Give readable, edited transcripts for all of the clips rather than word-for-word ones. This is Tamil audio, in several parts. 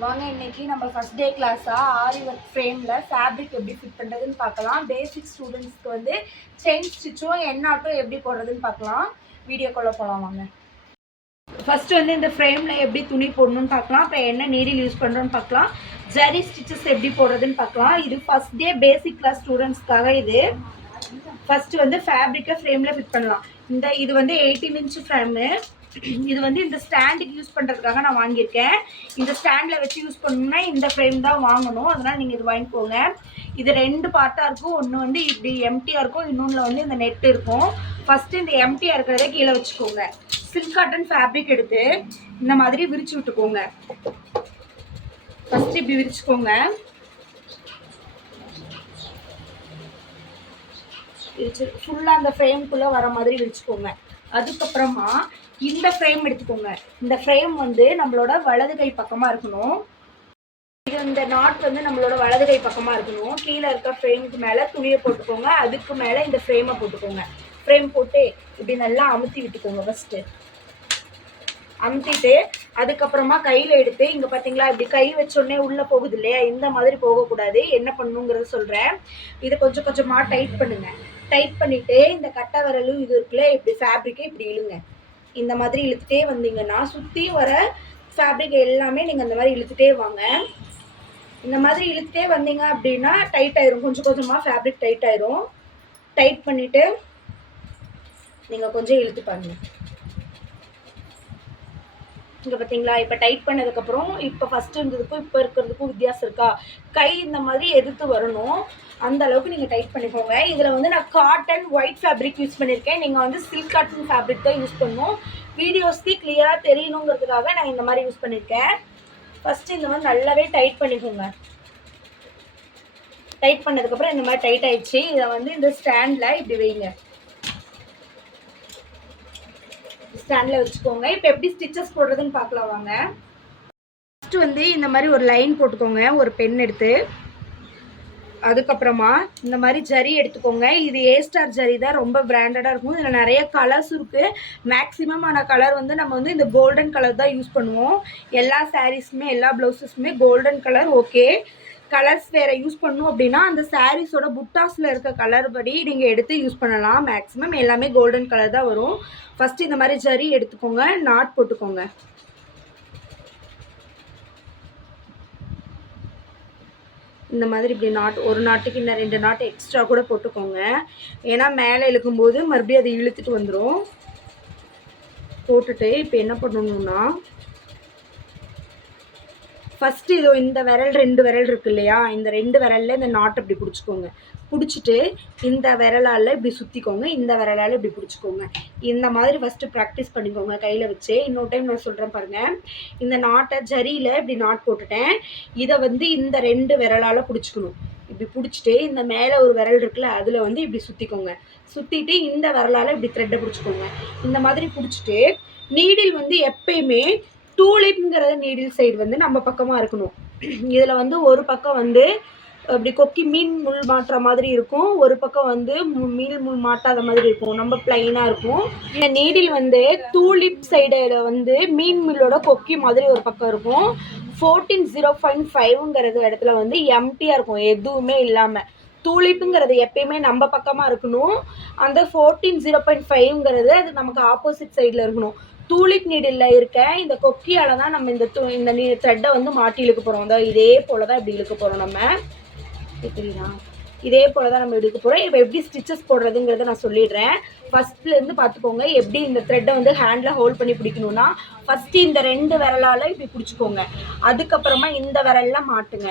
வாங்க இன்னைக்கு நம்ம ஃபர்ஸ்ட் டே கிளாஸா ஆரி ஒர்க் ஃப்ரேம்ல ஃபேப்ரிக் எப்படி ஃபிட் பண்றதுன்னு பார்க்கலாம். பேசிக் ஸ்டூடெண்ட்ஸ்க்கு வந்து செயின் ஸ்டிச்சும் எண்ணாட்டும் எப்படி போடுறதுன்னு பார்க்கலாம். வீடியோக்குள்ள போகலாம் வாங்க. ஃபர்ஸ்ட் வந்து இந்த ஃப்ரேம்ல எப்படி துணி போடணும்னு பார்க்கலாம். அப்புறம் என்ன நீடில் யூஸ் பண்றோம்னு பார்க்கலாம். ஜரி ஸ்டிச்சஸ் எப்படி போடுறதுன்னு பார்க்கலாம். இது ஃபர்ஸ்ட் டே பேசிக் கிளாஸ் ஸ்டூடெண்ட்ஸ்க்காக இது. ஃபர்ஸ்ட் வந்து ஃபேப்ரிக்கை ஃப்ரேம்ல ஃபிட் பண்ணலாம். இது வந்து 18 இன்ச் ஃப்ரேமு. இது வந்து இந்த ஸ்டாண்டுக்கு யூஸ் பண்ணுறதுக்காக நான் வாங்கியிருக்கேன். இந்த ஸ்டாண்டில் வச்சு யூஸ் பண்ணணும்னா இந்த ஃப்ரேம் தான் வாங்கணும். அதனால் நீங்கள் இது வாங்கிக்கோங்க. இது 2 பார்ட்டாக இருக்கும். ஒன்று வந்து இப்படி எம்டியாக இருக்கும், இன்னொன்றில் வந்து இந்த நெட் இருக்கும். ஃபஸ்ட்டு இந்த எம்டியாக இருக்கிறத கீழே வச்சுக்கோங்க. சில்க் காட்டன் ஃபேப்ரிக் எடுத்து இந்த மாதிரி விரிச்சு விட்டுக்கோங்க. ஃபஸ்ட்டு இப்படி விரிச்சுக்கோங்க. ஃபுல்லாக அந்த ஃப்ரேம்குள்ளே வர மாதிரி விரிச்சுக்கோங்க. அதுக்கப்புறமா இந்த ஃப்ரேம் எடுத்துக்கோங்க. இந்த ஃப்ரேம் வந்து நம்மளோட வலது கை பக்கமாக இருக்கணும். இந்த நாட் வந்து நம்மளோட வலது கை பக்கமாக இருக்கணும். கீழே இருக்க ஃப்ரேமுக்கு மேலே துணியை போட்டுக்கோங்க. அதுக்கு மேலே இந்த ஃப்ரேமை போட்டுக்கோங்க. ஃப்ரேம் போட்டு இப்படி நல்லா அமுத்தி விட்டுக்கோங்க. ஃபஸ்ட்டு அமுத்திட்டு அதுக்கப்புறமா கையில் எடுத்து இங்கே பார்த்தீங்களா இப்படி கை வச்சோடனே உள்ளே போகுது இல்லையா, இந்த மாதிரி போகக்கூடாது. என்ன பண்ணணுங்கிறத சொல்கிறேன். இதை கொஞ்சம் கொஞ்சமாக டைட் பண்ணுங்கள். டைட் பண்ணிவிட்டு இந்த கட்டை விரலும் இது இருக்குல்ல, இப்படி ஃபேப்ரிக்கை இப்படி இழுங்க. இந்த மாதிரி இழுத்துட்டே வந்தீங்கன்னா சுற்றி வர ஃபேப்ரிக் எல்லாமே நீங்கள் இந்த மாதிரி இழுத்துட்டே வாங்க. இந்த மாதிரி இழுத்துட்டே வந்தீங்க அப்படின்னா டைட் ஆயிரும். கொஞ்சம் கொஞ்சமாக ஃபேப்ரிக் டைட் ஆயிரும். டைட் பண்ணிவிட்டு நீங்கள் கொஞ்சம் இழுத்து பாருங்க. இங்கே பார்த்தீங்களா, இப்போ டைட் பண்ணதுக்கப்புறம் இப்போ ஃபஸ்ட்டு இருந்ததுக்கும் இப்போ இருக்கிறதுக்கும் வித்தியாசம் இருக்கா? கை இந்த மாதிரி எதிர்த்து வரணும். அந்த அளவுக்கு நீங்கள் டைட் பண்ணிக்கோங்க. இதில் வந்து நான் காட்டன் ஒயிட் ஃபேப்ரிக் யூஸ் பண்ணியிருக்கேன். நீங்கள் வந்து சில்க் காட்டன் ஃபேப்ரிக் தான் யூஸ் பண்ணணும். வீடியோஸ்க்கு கிளியராக தெரியணுங்கிறதுக்காக நான் இந்த மாதிரி யூஸ் பண்ணியிருக்கேன். ஃபஸ்ட்டு இந்த மாதிரி நல்லாவே டைட் பண்ணிக்கோங்க. டைட் பண்ணதுக்கப்புறம் இந்த மாதிரி டைட் ஆயிடுச்சு. இதை வந்து இந்த ஸ்டாண்டில் இப்படி வைங்க. ஸ்டாண்டில் வச்சுக்கோங்க. இப்போ எப்படி ஸ்டிச்சஸ் போடுறதுன்னு பார்க்கலாம் வாங்க. ஃபஸ்ட்டு வந்து இந்த மாதிரி ஒரு லைன் போட்டுக்கோங்க, ஒரு பென் எடுத்து. அதுக்கப்புறமா இந்த மாதிரி ஜரி எடுத்துக்கோங்க. இது ஏஸ்டார் ஜரி தான், ரொம்ப பிராண்டடாக இருக்கும். இதில் நிறைய கலர்ஸ் இருக்குது. மேக்ஸிமமான கலர் வந்து நம்ம வந்து இந்த கோல்டன் கலர் தான் யூஸ் பண்ணுவோம். எல்லா சாரீஸுமே எல்லா ப்ளவுஸஸுமே கோல்டன் கலர். ஓகே, கலர்ஸ் வேறு யூஸ் பண்ணணும் அப்படின்னா அந்த சாரீஸோட புட்டாஸில் இருக்க கலர் படி நீங்கள் எடுத்து யூஸ் பண்ணலாம். மேக்ஸிமம் எல்லாமே கோல்டன் கலர் தான் வரும். ஃபஸ்ட்டு இந்த மாதிரி ஜரி எடுத்துக்கோங்க, நாட் போட்டுக்கோங்க. இந்த மாதிரி இப்படி நாட், ஒரு நாட்டுக்கு இன்னும் 2 நாட்டு எக்ஸ்ட்ரா கூட போட்டுக்கோங்க. ஏன்னா மேலே இழுக்கும்போது மறுபடியும் அதை இழுத்துட்டு வந்துடும். போட்டுட்டு இப்போ என்ன பண்ணணும்னா ஃபஸ்ட்டு இதோ இந்த விரல் 2 விரல் இருக்கு இல்லையா, இந்த 2 விரலில் இந்த நாட் இப்படி பிடிச்சிக்கோங்க. பிடிச்சிட்டு இந்த விரலால் இப்படி சுற்றிக்கோங்க. இந்த விரலால் இப்படி பிடிச்சிக்கோங்க. இந்த மாதிரி ஃபஸ்ட்டு ப்ராக்டிஸ் பண்ணிக்கோங்க கையில் வச்சு. இன்னொரு டைம் நான் சொல்கிறேன் பாருங்கள். இந்த நாட்டை ஜரியில் இப்படி நாட் போட்டுட்டேன். இதை வந்து இந்த 2 விரலால் பிடிச்சிக்கணும். இப்படி பிடிச்சிட்டு இந்த மேலே ஒரு விரல் இருக்குல்ல, அதில் வந்து இப்படி சுற்றிக்கோங்க. சுற்றிட்டு இந்த விரலால் இப்படி த்ரெட்டை பிடிச்சிக்கோங்க. இந்த மாதிரி பிடிச்சிட்டு நீடில் வந்து எப்பயுமே டூலிப்ங்கிற நீடில் சைடு வந்து நம்ம பக்கமாக இருக்கணும். இதில் வந்து ஒரு பக்கம் வந்து அப்படி கொக்கி மீன் முள் மாட்டுற மாதிரி இருக்கும், ஒரு பக்கம் வந்து மீன் முள் மாட்டாத மாதிரி இருக்கும், நம்ம பிளைனாக இருக்கும். இந்த நீடில் வந்து டூலிப் சைடில் வந்து மீன் மில்லோட கொக்கி மாதிரி ஒரு பக்கம் இருக்கும். 14.0.5ங்கிறது இடத்துல வந்து எம்டியாக இருக்கும், எதுவுமே இல்லாமல். டூலிப்புங்கிறது எப்பயுமே நம்ம பக்கமாக இருக்கணும். அந்த 14.0.5ங்கிறது அது நமக்கு ஆப்போசிட் சைடில் இருக்கணும். டூலிப் நீடில் இருக்க இந்த கொக்கியால் தான் நம்ம இந்த த்ரெட்டை வந்து மாட்டி இழுக்க போகிறோம். அதாவது இதே போல் தான் இப்படி இழுக்க போகிறோம். நம்ம தெரியுதா, இதே போல் தான் நம்ம இழுக்க போகிறோம். இப்போ எப்படி ஸ்டிச்சஸ் போடுறதுங்கிறத நான் சொல்லிடுறேன். ஃபஸ்ட்லேருந்து பார்த்துக்கோங்க. எப்படி இந்த த்ரெட்டை வந்து ஹேண்டில் ஹோல்ட் பண்ணி பிடிக்கணும்னா ஃபஸ்ட்டு இந்த 2 விரலால் இப்படி பிடிச்சிக்கோங்க. அதுக்கப்புறமா இந்த விரலில் மாட்டுங்க.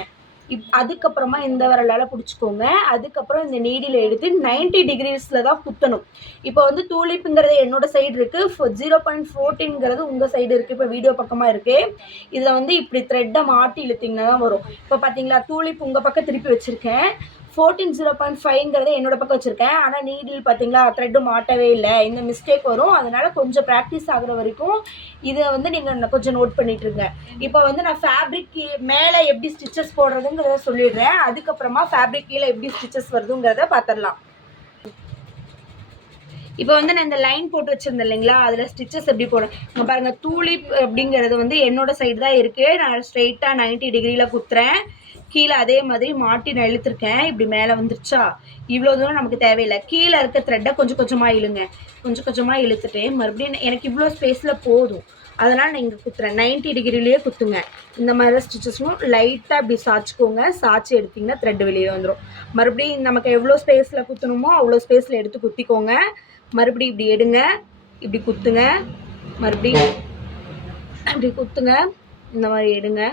அதுக்கப்புறமா இந்த விரலால் பிடிச்சிக்கோங்க. அதுக்கப்புறம் இந்த நீடில் எடுத்து 90 டிகிரிஸில் தான் குத்தணும். இப்போ வந்து டூலிப்புங்கிறது என்னோட சைடு இருக்குது, 0.14ங்கிறது உங்கள் சைடு இருக்குது. இப்போ வீடியோ பக்கமாக இருக்குது. இதில் வந்து இப்படி த்ரெட்டை மாட்டி இழுத்திங்கன்னா தான் வரும். இப்போ பார்த்தீங்களா, டூலிப் உங்கள் பக்கம் திருப்பி வச்சுருக்கேன், 14.0.5ங்கிறத என்னோட பக்கம் வச்சுருக்கேன். ஆனால் நீடில் பார்த்தீங்களா த்ரெட்டு மாட்டவே இல்லை. இந்த மிஸ்டேக் வரும். அதனால் கொஞ்சம் ப்ராக்டிஸ் ஆகிற வரைக்கும் இதை வந்து நீங்கள் கொஞ்சம் நோட் பண்ணிட்டுருங்க. இப்போ வந்து நான் ஃபேப்ரிக் மேலே எப்படி ஸ்டிச்சஸ் போடுறதுங்கிறத சொல்லிடுறேன். அதுக்கப்புறமா ஃபேப்ரிக் கீழே எப்படி ஸ்டிச்சஸ் வருதுங்கிறத பார்த்துடலாம். இப்போ வந்து நான் இந்த லைன் போட்டு வச்சிருந்தேன் இல்லைங்களா, அதில் ஸ்டிச்சஸ் எப்படி போடுறேன் இங்கே பாருங்கள். தூளிப் அப்படிங்கிறது வந்து என்னோட சைடு தான் இருக்குது. நான் ஸ்ட்ரெயிட்டாக 90 டிகிரியில் குத்துறேன். கீழே அதே மாதிரி மாட்டி நான் இழுத்துருக்கேன். இப்படி மேலே வந்துருச்சா, இவ்வளோ தூரம் நமக்கு தேவையில்லை. கீழே இருக்க த்ரெட்டை கொஞ்சம் கொஞ்சமாக இழுங்க. கொஞ்சம் கொஞ்சமாக இழுத்துட்டு மறுபடியும் எனக்கு இவ்வளோ ஸ்பேஸில் போதும், அதனால் நான் இங்கே குத்துறேன். 90 டிகிரிலேயே குத்துங்க. இந்த மாதிரி தான் ஸ்டிச்சஸும் லைட்டாக இப்படி சாய்ச்சிக்கோங்க. சாய்ச்சி எடுத்திங்கன்னா த்ரெட் வெளியே வந்துடும். மறுபடியும் நமக்கு எவ்வளோ ஸ்பேஸில் குத்தணுமோ அவ்வளோ ஸ்பேஸில் எடுத்து குத்திக்கோங்க. மறுபடியும் இப்படி எடுங்க, இப்படி குத்துங்க, மறுபடியும் இப்படி குத்துங்க. இந்த மாதிரி எடுங்க.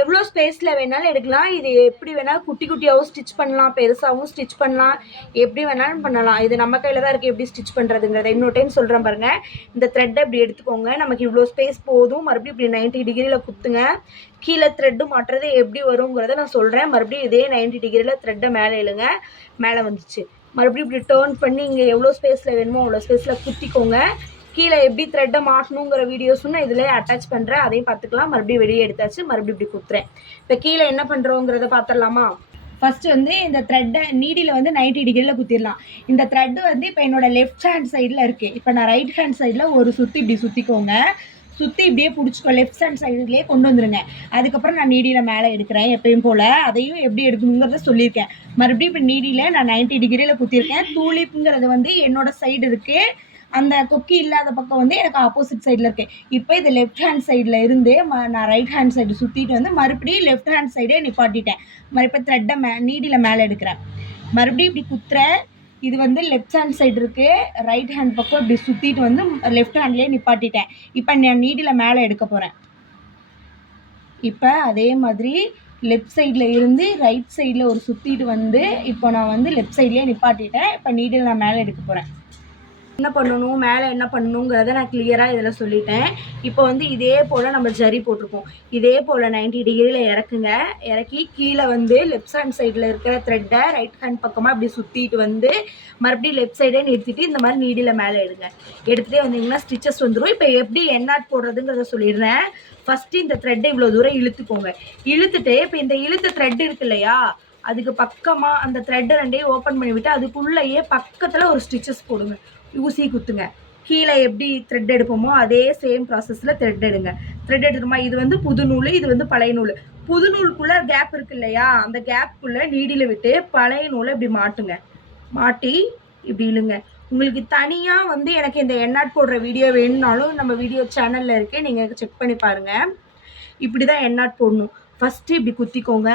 எவ்வளோ ஸ்பேஸில் வேணாலும் எடுக்கலாம். இது எப்படி வேணாலும் குட்டி குட்டியாகவும் ஸ்டிச் பண்ணலாம், பெருசாகவும் ஸ்டிச் பண்ணலாம், எப்படி வேணாலும் பண்ணலாம். இது நம்ம கையில் தான் இருக்குது எப்படி ஸ்டிச் பண்ணுறதுங்கிறத. இன்னொரு டைம் சொல்கிறேன் பாருங்கள். இந்த த்ரெட்டை இப்படி எடுத்துக்கோங்க. நமக்கு இவ்வளோ ஸ்பேஸ் போதும். மறுபடியும் இப்படி 90 டிகிரியில் குத்துங்க. கீழே த்ரெட்டு மாட்டுறது எப்படி வருங்கிறத நான் சொல்கிறேன். மறுபடியும் இதே 90 டிகிரியில் த்ரெட்டை மேலே இழுங்க. மேலே வந்துச்சு. மறுபடியும் இப்படி டேர்ன் பண்ணி இங்கே எவ்வளோ ஸ்பேஸில் வேணுமோ அவ்வளோ ஸ்பேஸில் குத்திக்கோங்க. கீழே எப்படி த்ரெட்டை மாட்டணுங்கிற வீடியோஸும் நான் இதில் அட்டாச் பண்ணுறேன், அதையும் பார்த்துக்கலாம். மறுபடியும் வெளியே எடுத்தாச்சு. மறுபடியும் இப்படி குத்துறேன். இப்போ கீழே என்ன பண்ணுறோங்கிறத பார்த்துடலாமா? ஃபஸ்ட்டு வந்து இந்த த்ரெட்டை நீடியில் வந்து 90 டிகிரியில் குத்திடலாம். இந்த த்ரெட்டு வந்து இப்போ என்னோடய லெஃப்ட் ஹேண்ட் சைடில் இருக்குது. இப்போ நான் ரைட் ஹேண்ட் சைடில் ஒரு சுற்றி இப்படி சுற்றிக்கோங்க. சுற்றி இப்படியே பிடிச்சிக்கோ. லெஃப்ட் ஹேண்ட் சைடுலேயே கொண்டு வந்துருங்க. அதுக்கப்புறம் நான் நீடியில் மேலே எடுக்கிறேன் எப்பயும் போல். அதையும் எப்படி எடுக்கணுங்கிறத சொல்லியிருக்கேன். மறுபடியும் இப்போ நீடியில் நான் 90 டிகிரியில் குத்திருக்கேன். தூளிப்புங்கிறது வந்து என்னோடய சைடு இருக்குது. அந்த கொக்கி இல்லாத பக்கம் வந்து எனக்கு ஆப்போசிட் சைடில் இருக்குது. இப்போ இது லெஃப்ட் ஹேண்ட் சைடில் இருந்து நான் ரைட் ஹேண்ட் சைடு சுற்றிட்டு வந்து மறுபடியும் லெஃப்ட் ஹேண்ட் சைடே நிப்பாட்டிட்டேன். மறுபடியும் த்ரெட்டை நீடியில் மேலே எடுக்கிறேன். மறுபடியும் இப்படி குத்துறேன். இது வந்து லெஃப்ட் ஹேண்ட் சைடு இருக்குது. ரைட் ஹேண்ட் பக்கம் இப்படி சுற்றிட்டு வந்து லெஃப்ட் ஹேண்ட்லேயே நிப்பாட்டிட்டேன். இப்போ நான் நீடியில் மேலே எடுக்க போகிறேன். இப்போ அதே மாதிரி லெஃப்ட் சைடில் இருந்து ரைட் சைடில் ஒரு சுற்றிட்டு வந்து இப்போ நான் வந்து லெஃப்ட் சைட்லேயே நிப்பாட்டிட்டேன். இப்போ நீடில் நான் மேலே எடுக்க போகிறேன். என்ன பண்ணணும், மேலே என்ன பண்ணணுங்கிறத நான் கிளியராக இதில் சொல்லிட்டேன். இப்போ வந்து இதே போல் நம்ம ஜரி போட்டிருக்கோம். இதே போல் 90 டிகிரியில் இறக்குங்க. இறக்கி கீழே வந்து லெஃப்ட் ஹேண்ட் சைடில் இருக்கிற த்ரெட்டை ரைட் ஹேண்ட் பக்கமாக அப்படி சுற்றிட்டு வந்து மறுபடியும் லெஃப்ட் சைடே நிறுத்திட்டு இந்த மாதிரி நீடியில் மேலே எடுங்க. எடுத்துகிட்டே வந்தீங்கன்னா ஸ்டிச்சஸ் வந்துடும். இப்போ எப்படி எண்ணாட் போடுறதுங்கிறத சொல்லிடுறேன். ஃபஸ்ட்டு இந்த த்ரெட்டை இவ்வளோ தூரம் இழுத்துக்கோங்க. இழுத்துட்டு இப்போ இந்த இழுத்த த்ரெட் இருக்கு இல்லையா, அதுக்கு பக்கமாக அந்த த்ரெட்டை ரெண்டையும் ஓப்பன் பண்ணிவிட்டு அதுக்குள்ளேயே பக்கத்தில் ஒரு ஸ்டிச்சஸ் போடுங்க. ஊசி குத்துங்க. கீழே எப்படி த்ரெட் எடுப்போமோ அதே சேம் ப்ராசஸில் த்ரெட் எடுங்க. த்ரெட் எடுத்துமா, இது வந்து புது நூல், இது வந்து பழைய நூல். புது நூலுக்குள்ளே கேப் இருக்குது இல்லையா, அந்த கேப்புக்குள்ளே நீடியில் விட்டு பழைய நூலை இப்படி மாட்டுங்க. மாட்டி இப்படி இழுங்க. உங்களுக்கு தனியாக வந்து எனக்கு இந்த எண்ணாட் போடுற வீடியோ வேணும்னாலும் நம்ம வீடியோ சேனலில் இருக்குது, நீங்கள் செக் பண்ணி பாருங்கள். இப்படி தான் எண்ணாட் போடணும். ஃபஸ்ட்டு இப்படி குத்திக்கோங்க.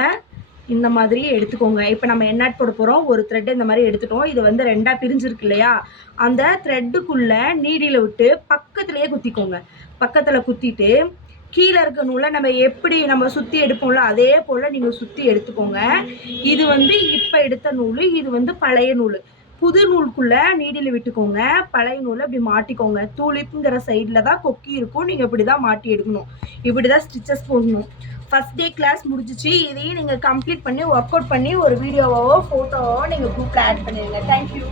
இந்த மாதிரி எடுத்துக்கோங்க. இப்போ நம்ம எண்ணாட் போட போகிறோம். ஒரு த்ரெட்டு இந்த மாதிரி எடுத்துட்டோம். இது வந்து 2ஆக பிரிஞ்சிருக்கு இல்லையா, அந்த த்ரெட்டுக்குள்ளே நீடியில் விட்டு பக்கத்துலேயே குத்திக்கோங்க. பக்கத்தில் குத்திட்டு கீழே இருக்க நூலை நம்ம எப்படி நம்ம சுற்றி எடுப்போம்ல அதே போல் நீங்கள் சுற்றி எடுத்துக்கோங்க. இது வந்து இப்போ எடுத்த நூல், இது வந்து பழைய நூல். புது நூலுக்குள்ளே நீடியில் விட்டுக்கோங்க. பழைய நூலை இப்படி மாட்டிக்கோங்க. தூளிப்புங்கிற சைடில் தான் கொக்கி இருக்கும். நீங்கள் இப்படி தான் மாட்டி எடுக்கணும். இப்படி தான் ஸ்டிச்சஸ் போடணும். ஃபஸ்ட் டே கிளாஸ் முடிஞ்சிச்சு. இதையும் நீங்கள் கம்ப்ளீட் பண்ணி ஒர்க் அவுட் பண்ணி ஒரு வீடியோவோ ஃபோட்டோவோ நீங்கள் குரூப்பில் ஆட் பண்ணிடுங்க. தேங்க்யூ.